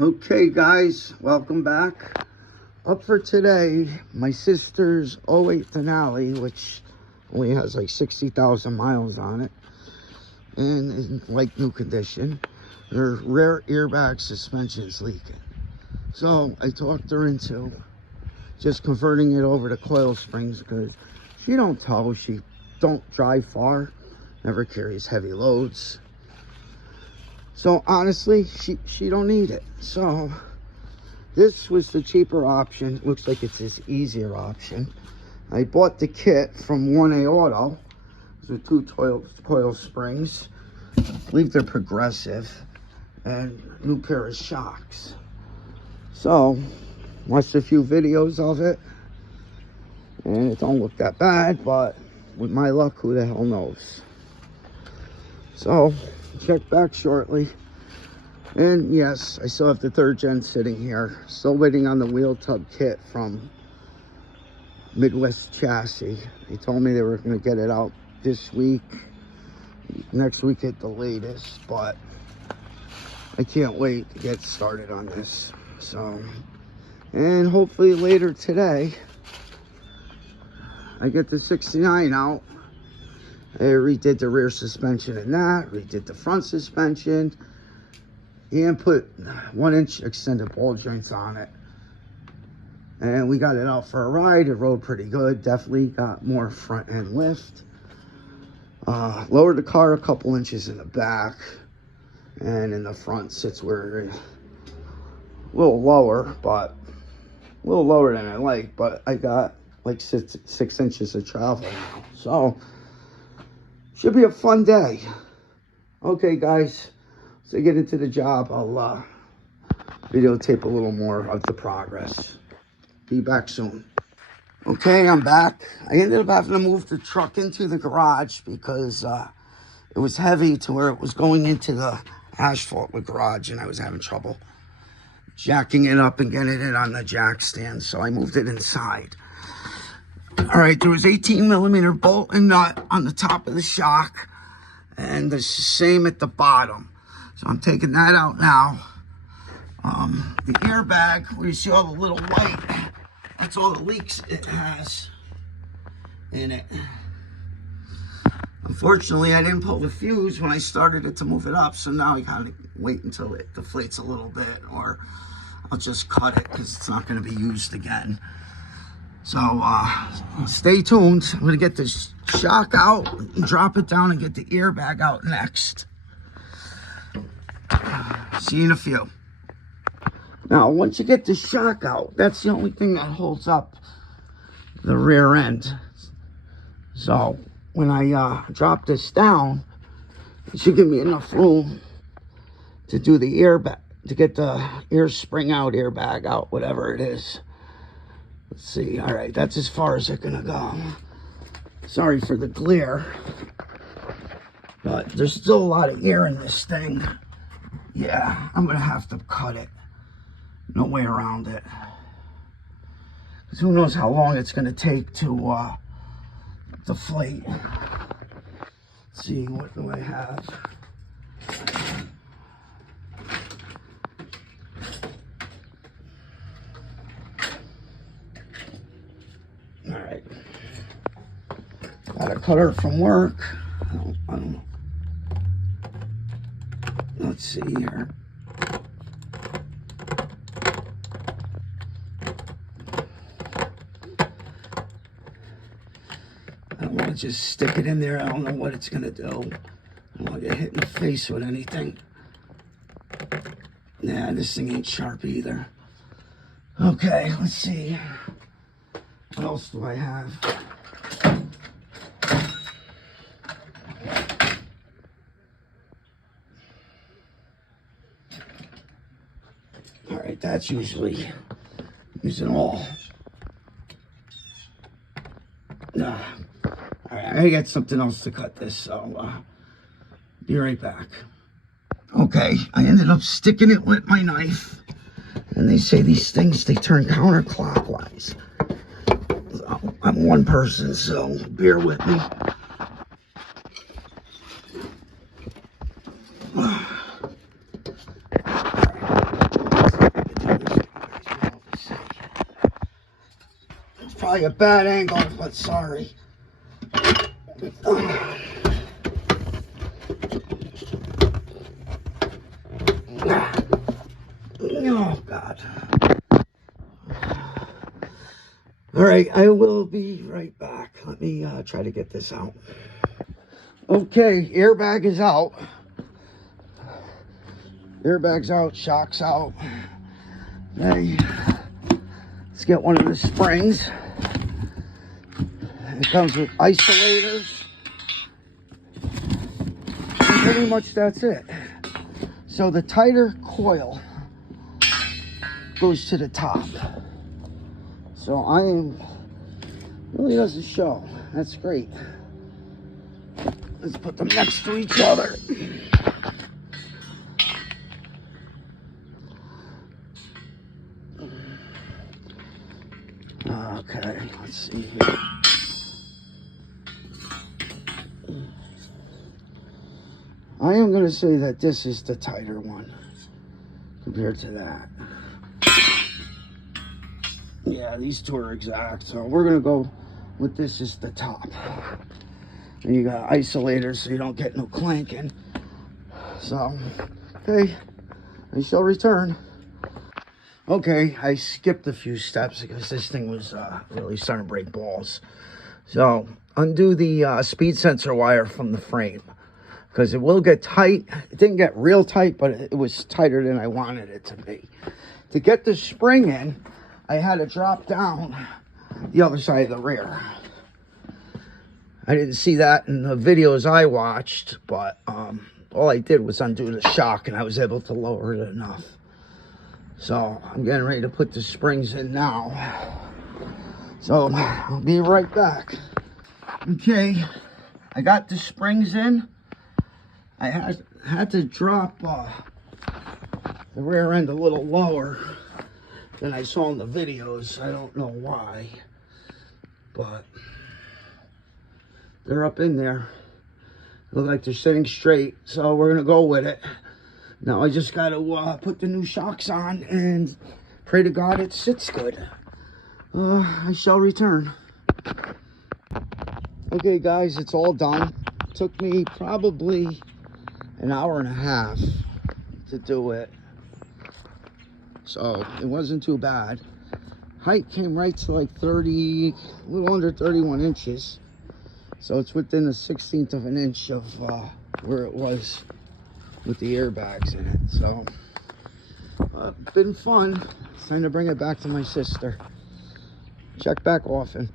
Okay guys, welcome back. Up for today, my sister's '08 Denali, which only has like 60,000 miles on it and is in like new condition. Her rear airbag suspension is leaking, so I talked her into just converting it over to coil springs because she don't tow, she don't drive far, never carries heavy loads. So honestly, she don't need it. So this was the cheaper option. Looks like it's this easier option. I bought the kit from 1A Auto. These are two coil springs. I believe they're progressive. And a new pair of shocks. So, watched a few videos of it. And it don't look that bad, but with my luck, who the hell knows? So, check back shortly. And yes, I still have the 3rd gen sitting here. Still waiting on the wheel tub kit from Midwest Chassis. They told me they were going to get it out this week, next week at the latest, but I can't wait to get started on this. So, and hopefully later today I get the 69 out. I redid the rear suspension in that, redid the front suspension, and put 1-inch extended ball joints on it. And we got it out for a ride. It rode pretty good. Definitely got more front end lift. Lowered the car a couple inches in the back, and in the front sits where a little lower, but a little lower than I like. But I got like six inches of travel now, so should be a fun day. Okay, guys. So get into the job. I'll videotape a little more of the progress. Be back soon. Okay, I'm back. I ended up having to move the truck into the garage because it was heavy to where it was going into the asphalt in the garage, and I was having trouble jacking it up and getting it on the jack stand, so I moved it inside. All right, there was 18mm bolt and nut on the top of the shock, and the same at the bottom. So I'm taking that out now. The airbag, where you see all the little white, that's all the leaks it has in it. Unfortunately, I didn't pull the fuse when I started it to move it up, so now I gotta wait until it deflates a little bit, or I'll just cut it because it's not going to be used again. So stay tuned. I'm going to get this shock out and drop it down and get the airbag out next. See you in a few. Now, once you get the shock out, that's the only thing that holds up the rear end. So when I drop this down, it should give me enough room to do the airbag, to get the air spring out, airbag out, whatever it is. Let's see. All right, that's as far as it's gonna go. Sorry for the glare, but there's still a lot of air in this thing. Yeah, I'm gonna have to cut it. No way around it. Because who knows how long it's gonna take to deflate. Let's see, what do I have? All right. Got a cutter from work. I don't know. Let's see here. I don't want to just stick it in there. I don't know what it's going to do. I don't want to get hit in the face with anything. Nah, this thing ain't sharp either. Okay, let's see. What else do I have? All right, that's usually using all. All right, I got something else to cut this, so be right back. Okay, I ended up sticking it with my knife, and they say these things, they turn counterclockwise. So I'm one person, so bear with me. probably a bad angle, but sorry. Oh God. All right, I will be right back. Let me try to get this out. Okay, airbag is out. Airbag's out, shock's out. Okay, let's get one of the springs. It comes with isolators. And pretty much that's it. So the tighter coil goes to the top. So I am, really doesn't show. That's great. Let's put them next to each other. Okay, let's see here. I am going to say that this is the tighter one compared to that. Yeah, these two are exact. So we're going to go with this is the top. And you got isolators so you don't get no clanking. So, okay, I shall return. Okay, I skipped a few steps because this thing was really starting to break balls. So, undo the speed sensor wire from the frame because it will get tight. It didn't get real tight, but it was tighter than I wanted it to be. To get the spring in, I had to drop down the other side of the rear. I didn't see that in the videos I watched, but all I did was undo the shock and I was able to lower it enough. So I'm getting ready to put the springs in now. So I'll be right back. Okay, I got the springs in. I had to drop the rear end a little lower than I saw in the videos. I don't know why, but they're up in there. Look like they're sitting straight, so we're gonna go with it. Now I just gotta put the new shocks on and pray to God it sits good. I shall return. Okay guys, it's all done. It took me probably an hour and a half to do it. So it wasn't too bad. Height came right to like 30, a little under 31 inches. So it's within a 1/16 of an inch of where it was with the airbags in it. So been fun. It's time to bring it back to my sister. Check back often.